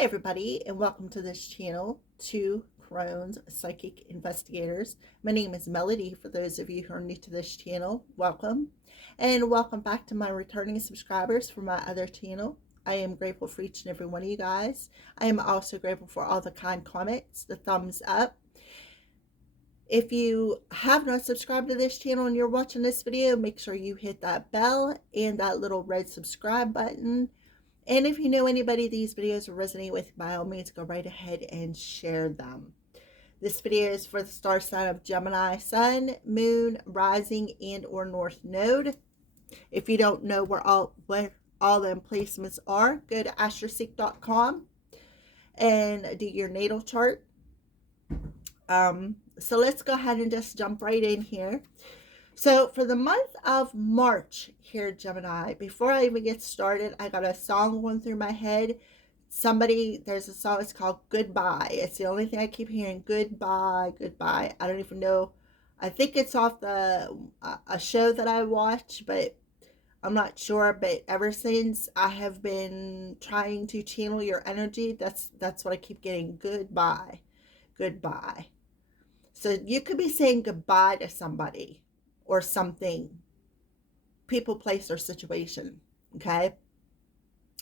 Hi everybody and welcome to this channel, Two Crohn's Psychic Investigators. My name is Melody. For those of you who are new to this channel, welcome. And welcome back to my returning subscribers for my other channel. I am grateful for each and every one of you guys. I am also grateful for all the kind comments, the thumbs up. If you have not subscribed to this channel and you're watching this video, make sure you hit that bell and that little red subscribe button. And if you know anybody these videos will resonate with, by all means, go right ahead and share them. This video is for the star sign of Gemini, Sun, Moon, Rising, and or North Node. If you don't know where all the placements are, go to astroseek.com and do your natal chart. So let's go ahead and just jump right in here. So for the month of March here, Gemini, before I even get started, I got a song going through my head. There's a song, it's called Goodbye. It's the only thing I keep hearing, goodbye, goodbye. I don't even know. I think it's off a show that I watch, but I'm not sure. But ever since I have been trying to channel your energy, that's what I keep getting, goodbye, goodbye. So you could be saying goodbye to somebody or something, people, place, or situation. Okay,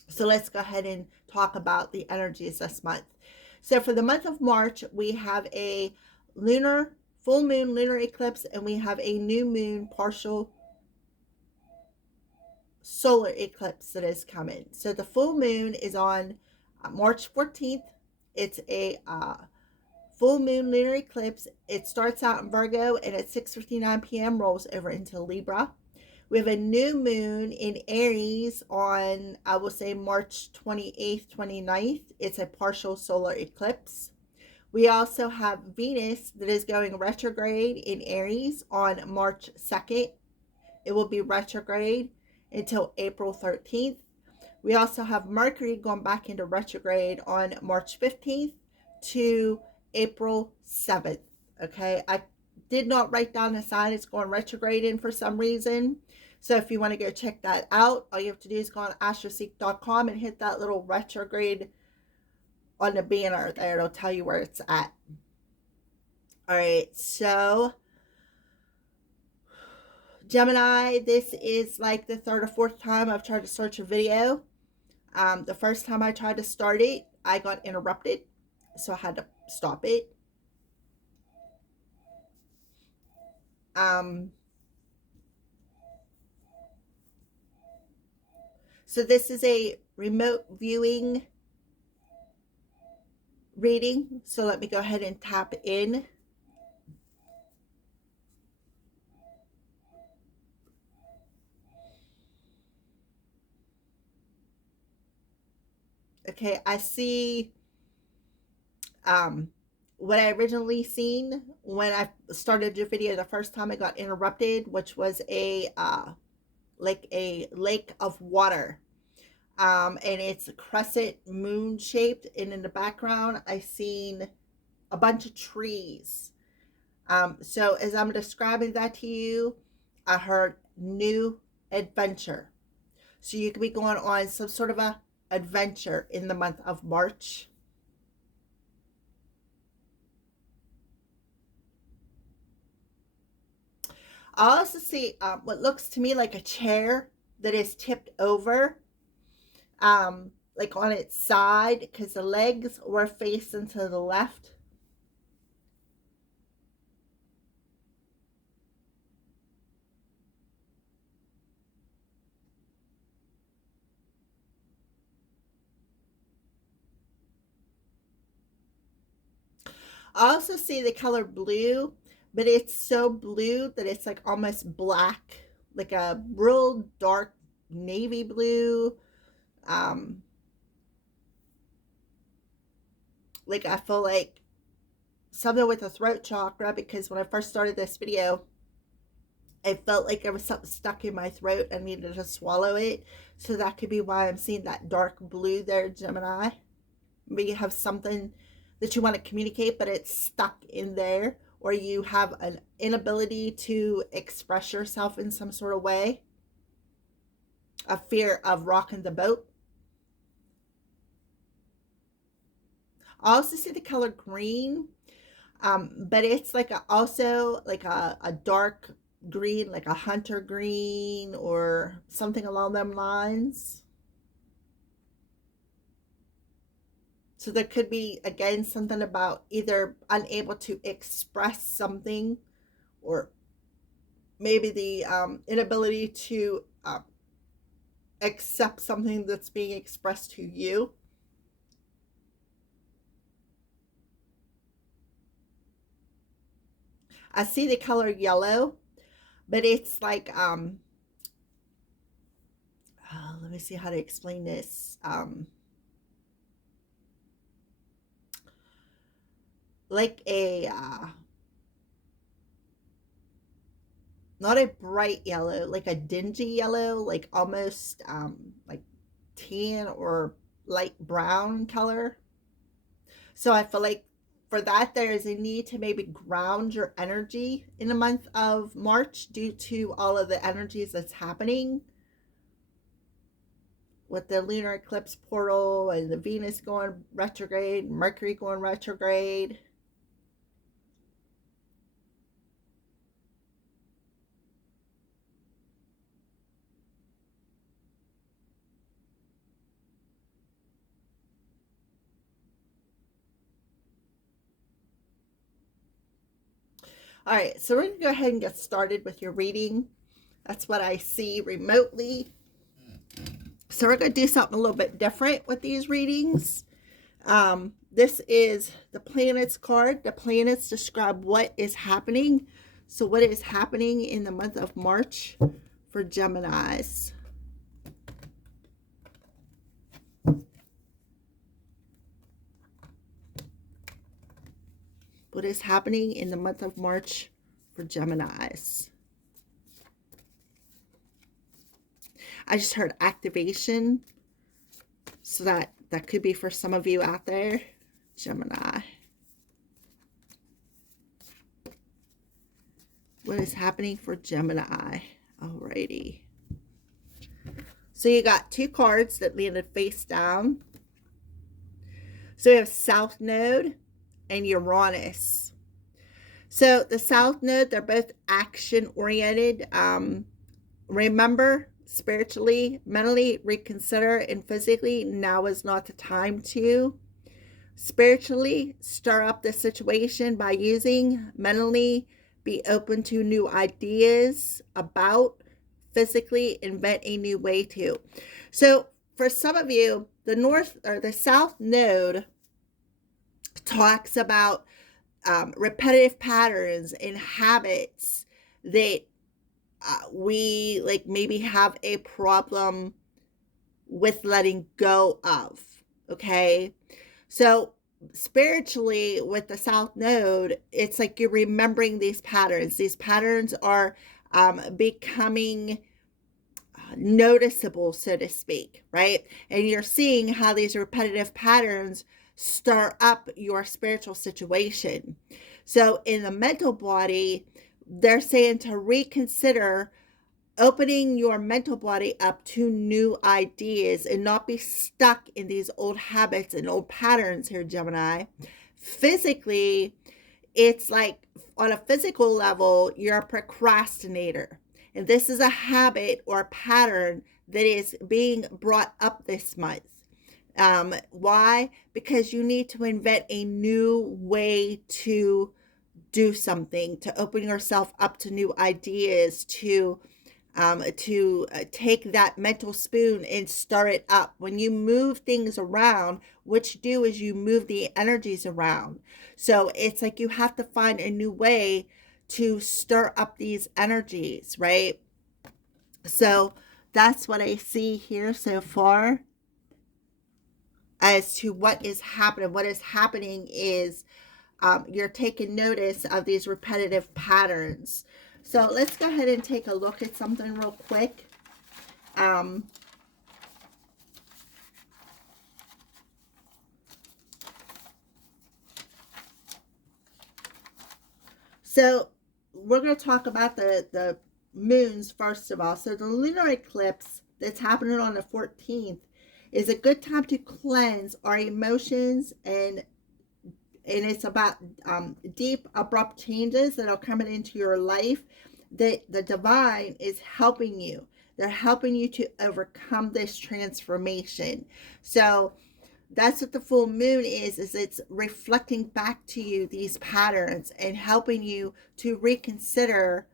so let's go ahead and talk about the energies this month. So for the month of March, we have a lunar full moon lunar eclipse, and we have a new moon partial solar eclipse that is coming. So the full moon is on March 14th. It's a full moon lunar eclipse. It starts out in Virgo and at 6:59 p.m. rolls over into Libra. We have a new moon in Aries on, I will say, March 28th, 29th. It's a partial solar eclipse. We also have Venus that is going retrograde in Aries on March 2nd. It will be retrograde until April 13th. We also have Mercury going back into retrograde on March 15th to April 7th. Okay, I did not write down the sign it's going retrograde in for some reason. So if you want to go check that out, all you have to do is go on astroseek.com and hit that little retrograde on the banner there. It'll tell you where it's at. All right, so Gemini, this is like the third or fourth time I've tried to search a video. The first time I tried to start it, I got interrupted, so I had to stop it. So this is a remote viewing reading. So let me go ahead and tap in. Okay, I see what I originally seen when I started the video the first time I got interrupted, which was like a lake of water. And it's a crescent moon shaped, and in the background I seen a bunch of trees. So as I'm describing that to you, I heard new adventure. So you could be going on some sort of a adventure in the month of March. I also see what looks to me like a chair that is tipped over, like on its side, because the legs were facing to the left. I also see the color blue, but it's so blue that it's like almost black, like a real dark navy blue. Like I feel like something with the throat chakra, because when I first started this video, I felt like there was something stuck in my throat. I needed to swallow it. So that could be why I'm seeing that dark blue there, Gemini. Maybe you have something that you want to communicate, but it's stuck in there, or you have an inability to express yourself in some sort of way, a fear of rocking the boat. I also see the color green, but it's like also like a dark green, like a hunter green or something along them lines. So there could be, again, something about either unable to express something, or maybe the inability to accept something that's being expressed to you. I see the color yellow, but it's like let me see how to explain this. Like a not a bright yellow, like a dingy yellow, like almost like tan or light brown color. So I feel like for that, there is a need to maybe ground your energy in the month of March due to all of the energies that's happening with the lunar eclipse portal and the Venus going retrograde, Mercury going retrograde. All right, so we're going to go ahead and get started with your reading. That's what I see remotely. So we're going to do something a little bit different with these readings. This is the planets card. The planets describe what is happening. So what is happening in the month of March for Geminis? What is happening in the month of March for Geminis? I just heard activation. So that could be for some of you out there. Gemini. What is happening for Gemini? Alrighty. So you got two cards that landed face down. So we have South Node and Uranus. So the South Node, they're both action oriented. Remember, spiritually, mentally, reconsider, and physically, now is not the time to. Spiritually, stir up the situation by using. Mentally, be open to new ideas about. Physically, invent a new way to. So for some of you, the North or the South Node talks about repetitive patterns and habits that we like maybe have a problem with letting go of. Okay, so spiritually with the South Node, it's like you're remembering these patterns. These patterns are becoming noticeable, so to speak, right? And you're seeing how these repetitive patterns stir up your spiritual situation. So in the mental body, they're saying to reconsider opening your mental body up to new ideas and not be stuck in these old habits and old patterns here, Gemini. Physically, it's like on a physical level, you're a procrastinator. And this is a habit or a pattern that is being brought up this month. Why? Because you need to invent a new way to do something, to open yourself up to new ideas, to take that mental spoon and stir it up. When you move things around, what you do is you move the energies around. So it's like you have to find a new way to stir up these energies, right? So that's what I see here so far as to what is happening. What is happening is you're taking notice of these repetitive patterns. So let's go ahead and take a look at something real quick. So we're going to talk about the moons first of all. So the lunar eclipse that's happening on the 14th is a good time to cleanse our emotions and and it's about deep, abrupt changes that are coming into your life. That the divine is helping you. They're helping you to overcome this transformation. So that's what the full moon is it's reflecting back to you these patterns and helping you to reconsider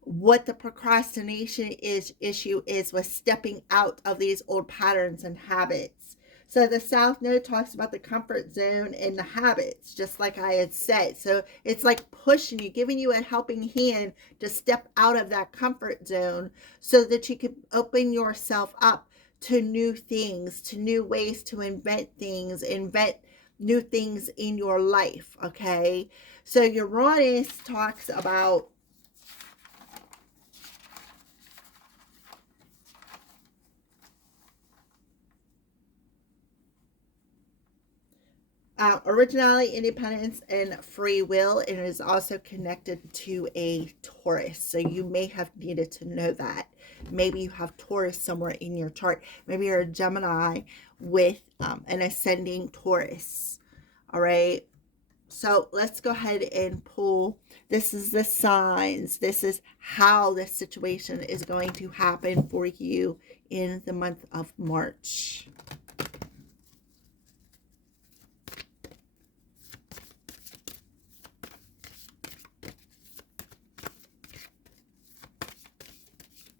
what the procrastination issue is with stepping out of these old patterns and habits. So the South Node talks about the comfort zone and the habits, just like I had said. So it's like pushing you, giving you a helping hand to step out of that comfort zone so that you can open yourself up to new things, to new ways to invent things, invent new things in your life, okay? So Uranus talks about originality, independence, and free will, and it is also connected to a Taurus. So you may have needed to know that. Maybe you have Taurus somewhere in your chart. Maybe you're a Gemini with an ascending Taurus. All right. So let's go ahead and pull. This is the signs. This is how this situation is going to happen for you in the month of March.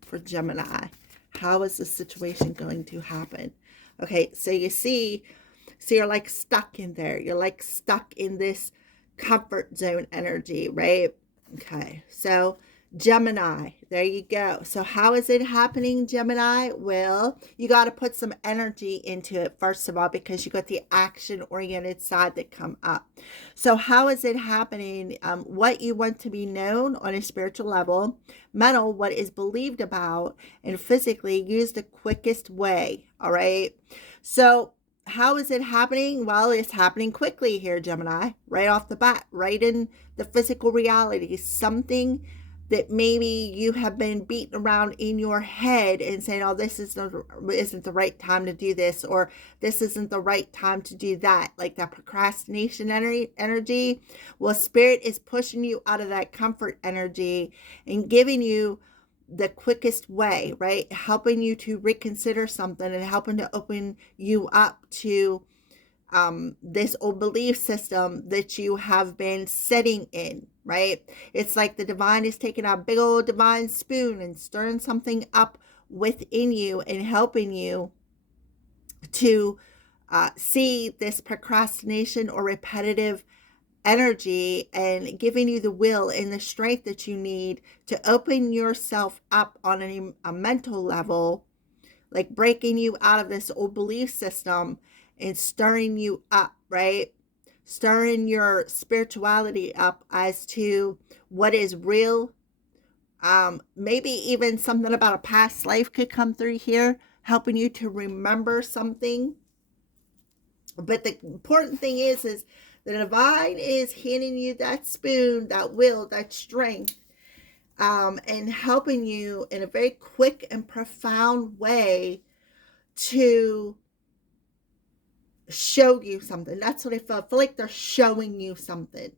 For Gemini, how is the situation going to happen? Okay, so you see, so you're like stuck in there. You're like stuck in this comfort zone energy, right? Okay, so Gemini, there you go. So how is it happening, Gemini? Well, you got to put some energy into it, first of all, because you got the action-oriented side that come up. So how is it happening? What you want to be known on a spiritual level, mental, what is believed about, and physically, use the quickest way, all right? So how is it happening? Well, it's happening quickly here, Gemini, right off the bat, right in the physical reality. Something that maybe you have been beating around in your head and saying, oh, this isn't the right time to do this, or this isn't the right time to do that, like that procrastination energy. Well, Spirit is pushing you out of that comfort energy and giving you the quickest way, right? Helping you to reconsider something and helping to open you up to this old belief system that you have been sitting in, right? It's like the divine is taking a big old divine spoon and stirring something up within you and helping you to see this procrastination or repetitive energy and giving you the will and the strength that you need to open yourself up on a mental level, like breaking you out of this old belief system and stirring you up, right? Stirring your spirituality up as to what is real. Maybe even something about a past life could come through here, helping you to remember something. But the important thing is the divine is handing you that spoon, that will, that strength, and helping you in a very quick and profound way to show you something. That's what I feel. I feel like they're showing you something.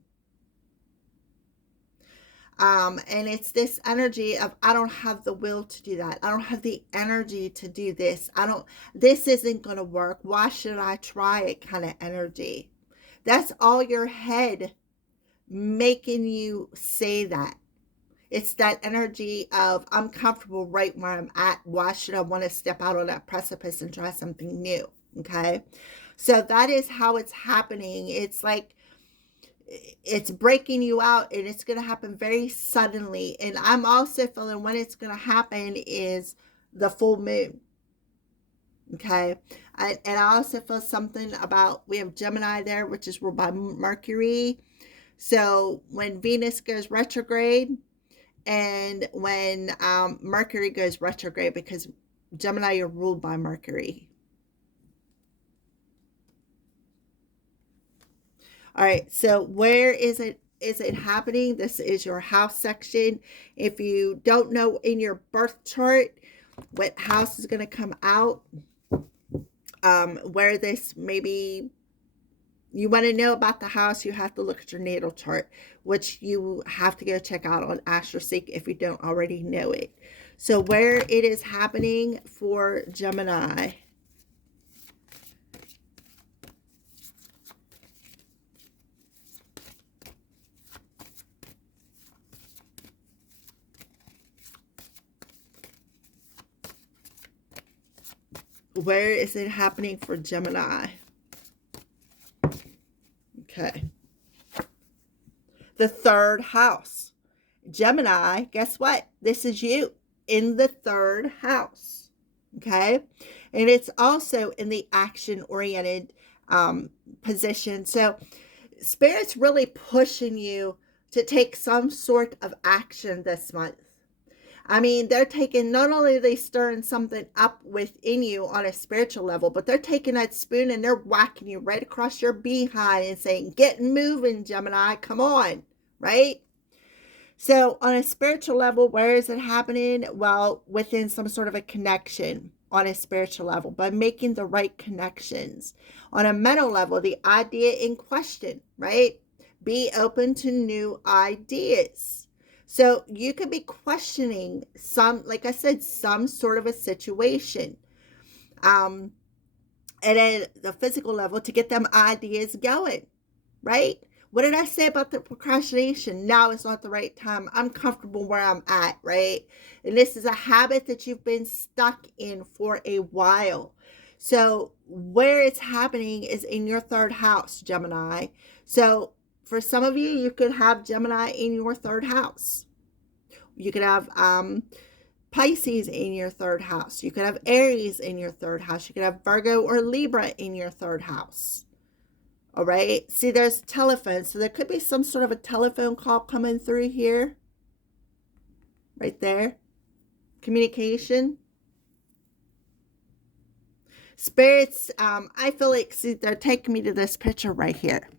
And it's this energy of, I don't have the will to do that. I don't have the energy to do this. This isn't going to work. Why should I try it kind of energy? That's all your head making you say that. It's that energy of, I'm comfortable right where I'm at. Why should I want to step out on that precipice and try something new? Okay. So that is how it's happening. It's like, it's breaking you out, and it's going to happen very suddenly. And I'm also feeling when it's going to happen is the full moon. Okay. And I also feel something about, we have Gemini there, which is ruled by Mercury. So when Venus goes retrograde and when Mercury goes retrograde, because Gemini are ruled by Mercury. All right, so where is it happening? This is your house section. If you don't know in your birth chart what house is going to come out, where this maybe You want to know about the house, you have to look at your natal chart, which you have to go check out on AstroSeek if you don't already know it. So where it is happening for Gemini. Where is it happening for Gemini? Okay. The third house. Gemini, guess what? This is you in the third house. Okay. And it's also in the action-oriented position. So Spirit's really pushing you to take some sort of action this month. I mean, they're taking, not only are they stirring something up within you on a spiritual level, but they're taking that spoon and they're whacking you right across your behind and saying, get moving, Gemini, come on, right? So on a spiritual level, where is it happening? Well, within some sort of a connection on a spiritual level, by making the right connections. On a mental level, the idea in question, right? Be open to new ideas. So you could be questioning some, like I said, some sort of a situation. And at the physical level, to get them ideas going, right? What did I say about the procrastination? Now is not the right time. I'm comfortable where I'm at, right? And this is a habit that you've been stuck in for a while. So where it's happening is in your third house, Gemini. So for some of you, you could have Gemini in your third house. You could have Pisces in your third house. You could have Aries in your third house. You could have Virgo or Libra in your third house. All right. See, there's telephone. So there could be some sort of a telephone call coming through here. Right there. Communication. Spirits, I feel like, see, they're taking me to this picture right here.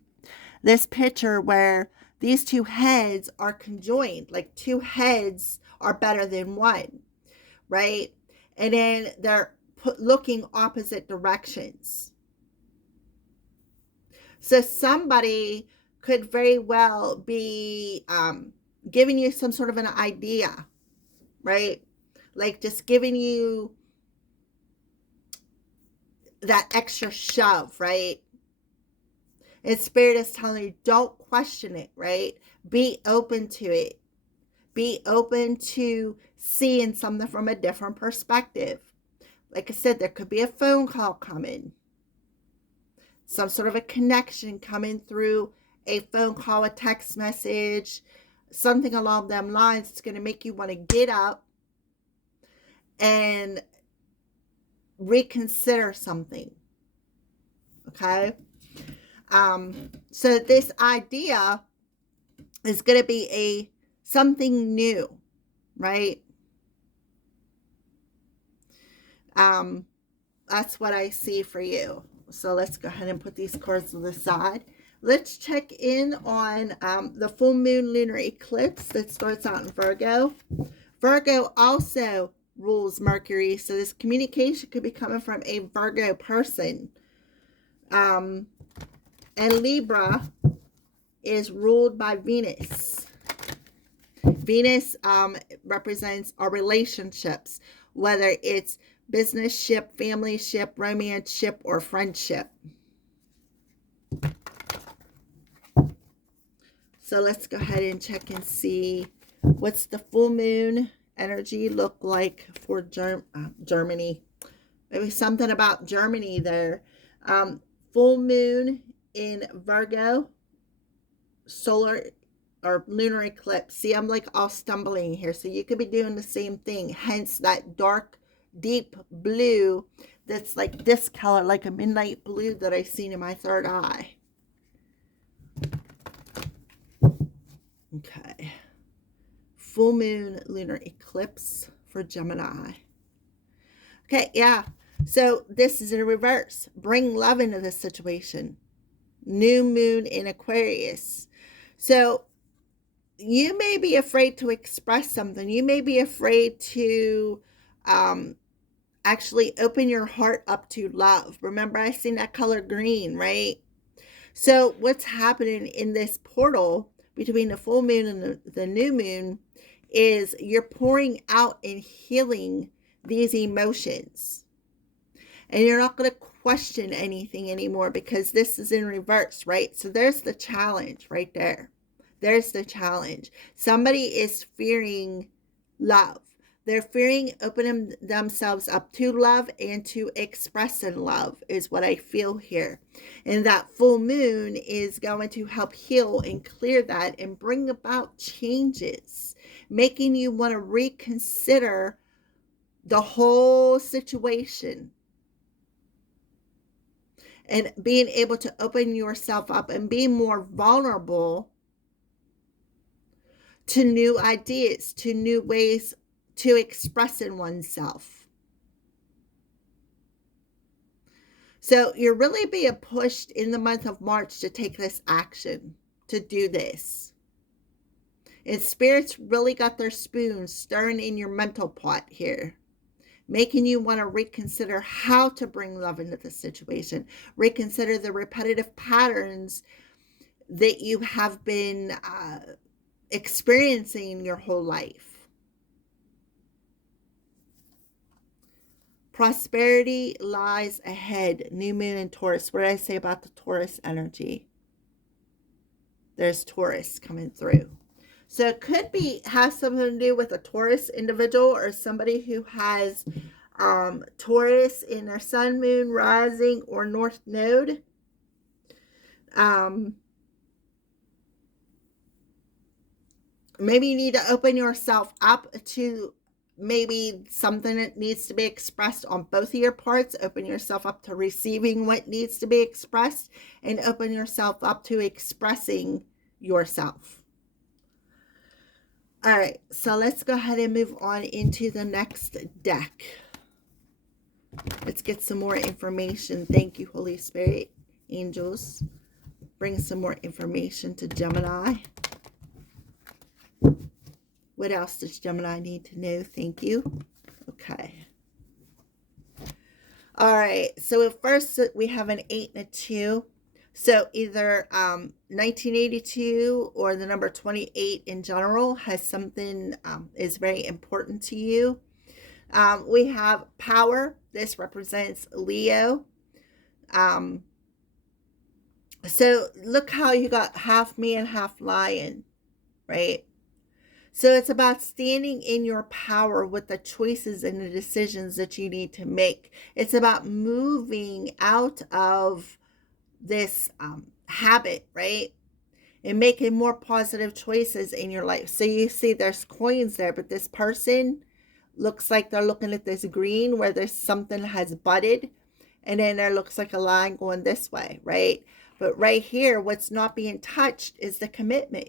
This picture where these two heads are conjoined. Like two heads are better than one. Right. And then they're looking opposite directions. So somebody could very well be giving you some sort of an idea, right? Like just giving you that extra shove, right? And Spirit is telling you, don't question it, right? Be open to it. Be open to seeing something from a different perspective. Like I said, there could be a phone call coming. Some sort of a connection coming through a phone call, a text message, something along them lines. It's going to make you want to get up and reconsider something. Okay. So this idea is going to be something new, right? That's what I see for you. So let's go ahead and put these cards to the side. Let's check in on the full moon lunar eclipse that starts out in Virgo. Virgo also rules Mercury, so this communication could be coming from a Virgo person. And Libra is ruled by Venus. Venus represents our relationships, whether it's business ship, family ship, romance ship, or friendship. So let's go ahead and check and see what's the full moon energy look like for Germany. Maybe something about Germany there. Full moon in Virgo, solar or lunar eclipse. See, I'm like all stumbling here. So you could be doing the same thing. Hence that dark, deep blue that's like this color, like a midnight blue that I've seen in my third eye. Okay. Full moon lunar eclipse for Gemini. Okay, yeah. So this is in reverse. Bring love into this situation. New moon in Aquarius. So you may be afraid to express something. You may be afraid to actually open your heart up to love. Remember, I seen that color green, right? So what's happening in this portal between the full moon and the new moon is you're pouring out and healing these emotions. And you're not going to question anything anymore because this is in reverse, right? So there's the challenge right there. There's the challenge. Somebody is fearing love. They're fearing opening themselves up to love and to expressing love, is what I feel here. And that full moon is going to help heal and clear that and bring about changes, making you want to reconsider the whole situation and being able to open yourself up and be more vulnerable to new ideas, to new ways to expressing oneself. So you're really being pushed in the month of March to take this action, to do this. And spirits really got their spoons stirring in your mental pot here, making you want to reconsider how to bring love into the situation, reconsider the repetitive patterns that you have been experiencing your whole life. Prosperity lies ahead. New moon in Taurus. What did I say about the Taurus energy? There's Taurus coming through. So it could be have something to do with a Taurus individual or somebody who has Taurus in their sun, moon, rising, or north node. Maybe you need to open yourself up to maybe something that needs to be expressed on both of your parts. Open yourself up to receiving what needs to be expressed and open yourself up to expressing yourself. All right, so let's go ahead and move on into the next deck. Let's get some more information. Thank you, Holy Spirit, angels. Bring some more information to Gemini. What else does Gemini need to know? Thank you. Okay. All right. So at first we have an 8 and a 2. So either 1982 or the number 28 in general has something is very important to you. We have power. This represents Leo. So look how you got half man, half lion, right? So it's about standing in your power with the choices and the decisions that you need to make. It's about moving out of this habit, right? And making more positive choices in your life. So you see there's coins there, but this person looks like they're looking at this green where there's something has budded. And then there looks like a line going this way, right? But right here, what's not being touched is the commitment.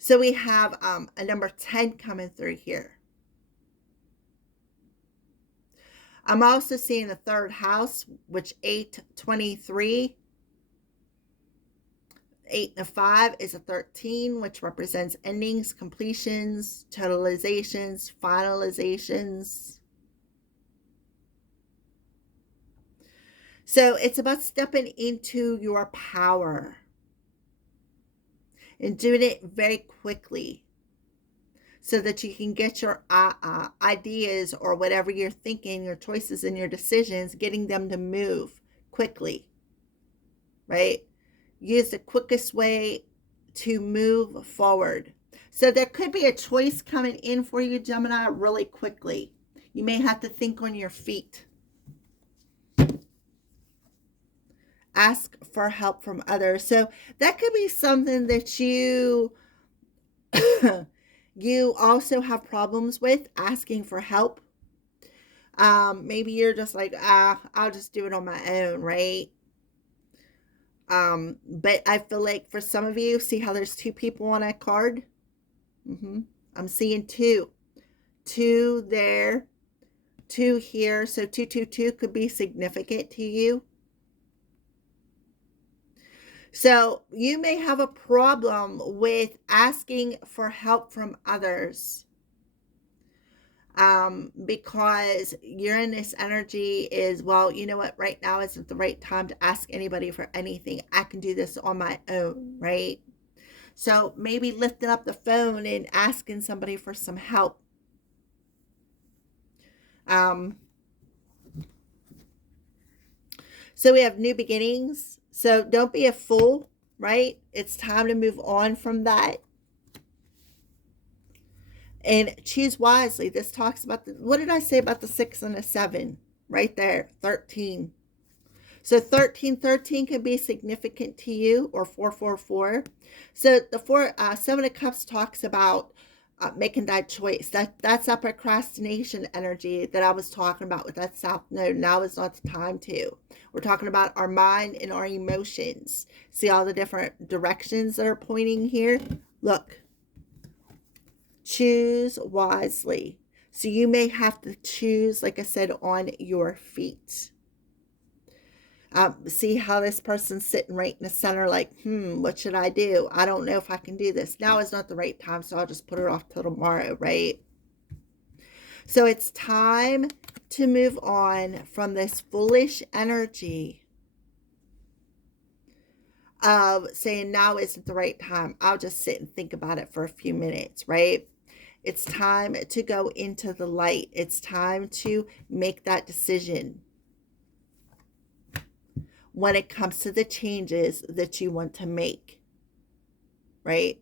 So we have a number 10 coming through here. I'm also seeing the third house, which 823. 8 and a 5 is a 13, which represents endings, completions, totalizations, finalizations. So it's about stepping into your power and doing it very quickly so that you can get your ideas or whatever you're thinking, your choices and your decisions, getting them to move quickly, right? Use the quickest way to move forward. So there could be a choice coming in for you, Gemini, really quickly. You may have to think on your feet. Ask for help from others. So that could be something that you you also have problems with, asking for help. Maybe you're just like, I'll just do it on my own, right? But I feel like for some of you, see how there's 2 people on that card? I'm seeing 2. 2 there, 2 here. So 222 could be significant to you. So you may have a problem with asking for help from others. Because Uranus energy is, well, you know what, right now isn't the right time to ask anybody for anything. I can do this on my own, right? So maybe lifting up the phone and asking somebody for some help. Um, so we have new beginnings. So don't be a fool, right? It's time to move on from that and choose wisely. This talks about what did I say about the 6 and the 7? Right there, 13. So 1313 can be significant to you, or 444. So the 7 of Cups talks about making that choice. That's that procrastination energy that I was talking about with that South Node. Now is not the time to. We're talking about our mind and our emotions. See all the different directions that are pointing here? Look. Choose wisely. So you may have to choose, like I said, on your feet. See how this person's sitting right in the center, like, what should I do? I don't know if I can do this. Now is not the right time, so I'll just put it off till tomorrow, right? So it's time to move on from this foolish energy of saying now isn't the right time. I'll just sit and think about it for a few minutes, right? It's time to go into the light. It's time to make that decision when it comes to the changes that you want to make, right?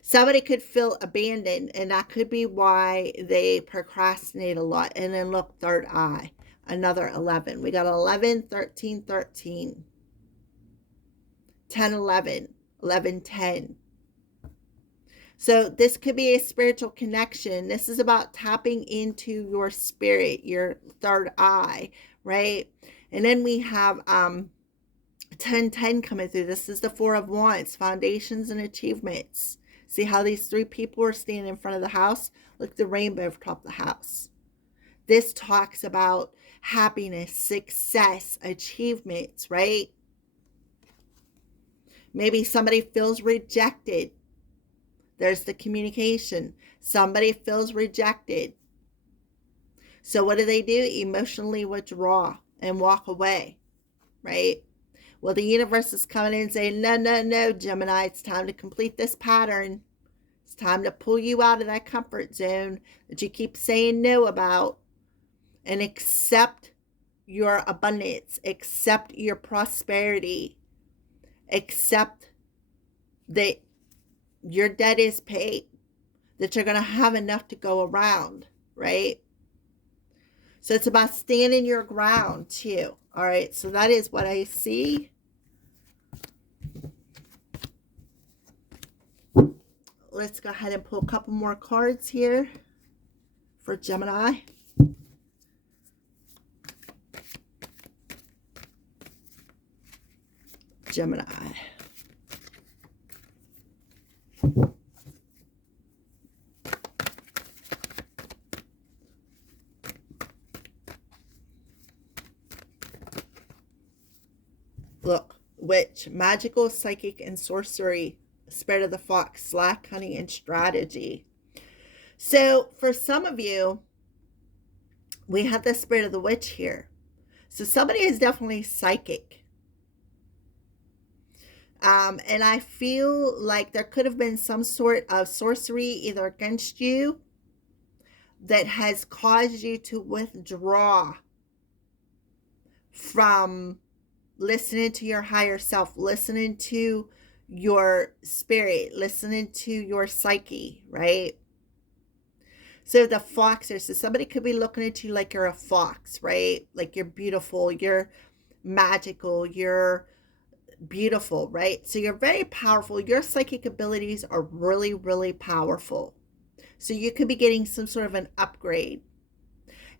Somebody could feel abandoned, and that could be why they procrastinate a lot. And then look, third eye, another 11. We got 11, 13, 13, 10, 11, 11, 10. So this could be a spiritual connection. This is about tapping into your spirit, your third eye, right? And then we have 1010 coming through. This is the 4 of Wands, foundations and achievements. See how these 3 people are standing in front of the house? Look at the rainbow atop the house. This talks about happiness, success, achievements, right? Maybe somebody feels rejected. There's the communication. Somebody feels rejected. So what do? Emotionally withdraw and walk away, right? Well, the universe is coming in and saying, no, no, no, Gemini, it's time to complete this pattern. It's time to pull you out of that comfort zone that you keep saying no about and accept your abundance, accept your prosperity, accept that your debt is paid, that you're going to have enough to go around, right? So it's about standing your ground too. All right, so that is what I see. Let's go ahead and pull a couple more cards here for Gemini. Gemini. Look, witch, magical, psychic, and sorcery, spirit of the fox, slack, cunning, and strategy. So for some of you, we have the spirit of the witch here. So somebody is definitely psychic. And I feel like there could have been some sort of sorcery either against you that has caused you to withdraw from listening to your higher self, listening to your spirit, listening to your psyche, right? So the fox here, so somebody could be looking at you like you're a fox, right? Like you're beautiful, you're magical, you're beautiful, right? So you're very powerful. Your psychic abilities are really, really powerful. So you could be getting some sort of an upgrade.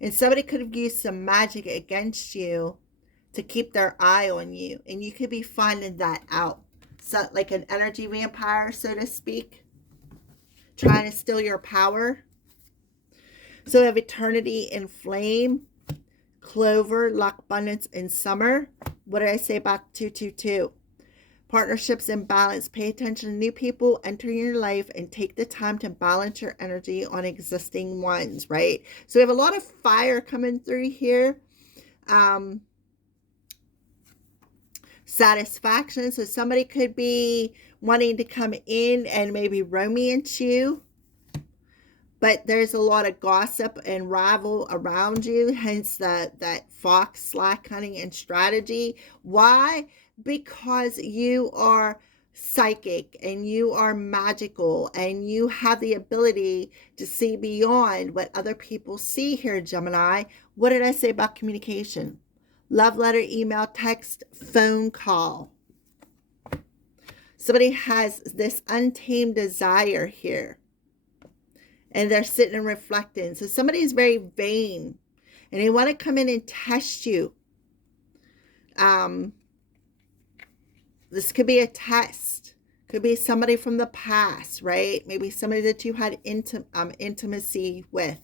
And somebody could have used some magic against you to keep their eye on you. And you could be finding that out. So like an energy vampire, so to speak, trying to steal your power. So we have eternity and flame, clover, luck, abundance, and summer. What did I say about 222? Partnerships in balance. Pay attention to new people entering your life and take the time to balance your energy on existing ones, right? So we have a lot of fire coming through here. Satisfaction. So somebody could be wanting to come in and maybe romance you, but there's a lot of gossip and rival around you, hence that fox slack hunting and strategy. Why? Because you are psychic and you are magical and you have the ability to see beyond what other people see here, Gemini. What did I say about communication? Love letter, email, text, phone call. Somebody has this untamed desire here, and they're sitting and reflecting. So somebody's very vain, and they want to come in and test you. This could be a test. Could be somebody from the past, right? Maybe somebody that you had intimacy with.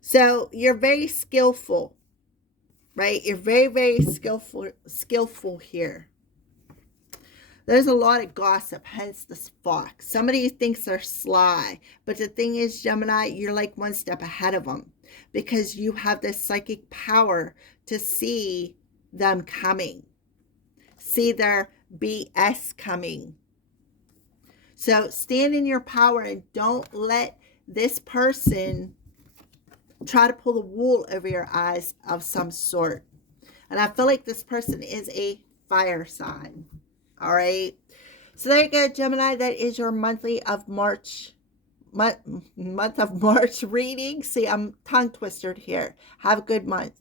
So you're very skillful, right? You're very, very skillful here. There's a lot of gossip, hence this fox. Somebody thinks they're sly. But the thing is, Gemini, you're like one step ahead of them because you have this psychic power to see them coming, see their BS coming. So stand in your power and don't let this person try to pull the wool over your eyes of some sort. And I feel like this person is a fire sign. All right. So there you go, Gemini. That is your month of March reading. See, I'm tongue twisted here. Have a good month.